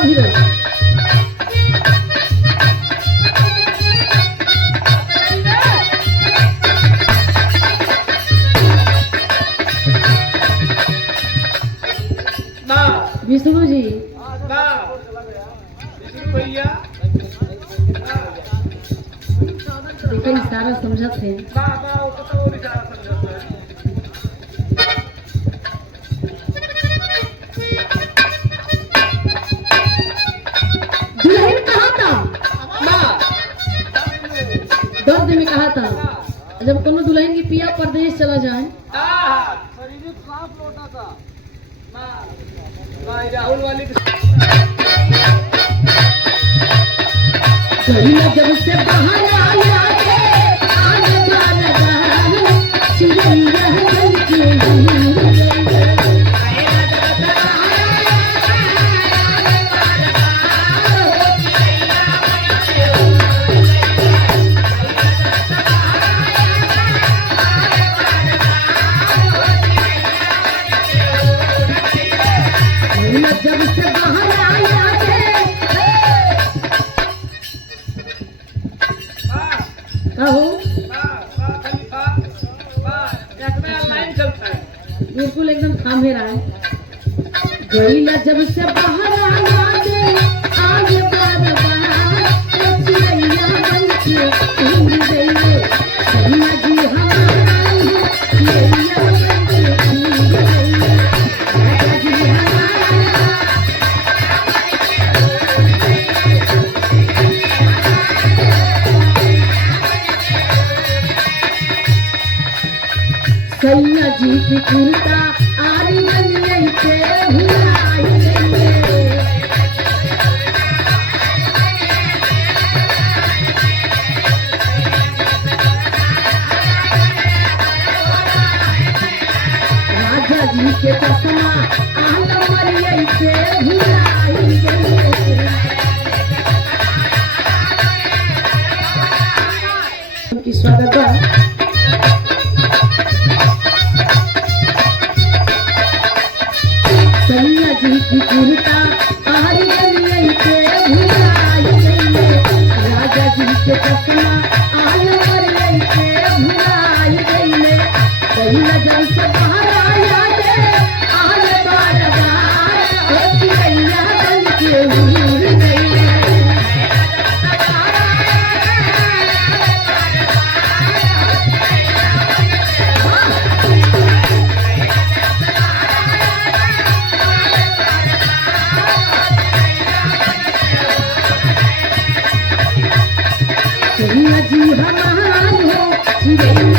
बा धीरज। विष्णु जी भैया देखिए इशारा समझत है। दुल्हन कहा था दर्द में कहा था जब कोनो दुल्हन की पिया परदेश चला जाए राहुल वाली जब से बाहर आया जब से बाहर आया बिल्कुल एकदम थामे रहा है। गईला जब से बाहर आया दे आगे बार बार चिड़ैया बन के उड़ गई सैया जी हमारा चिड़ैया बन के उड़ गई राजा जी सैया जी की कुर्ता आरी गलिये के भुलाई राजा जी के कसमा आल मरिये के भुलाई उनकी स्वागत है। सैया जी की कुर्ता आरी गलिये के भुलाई गई राजा जी के कसमा आल मरिये के भुलाई गई सैया जब से बाहर आया दे आल बार बार चिड़ैया बन के उड़ गई सैया जी हमार हो चिड़ैया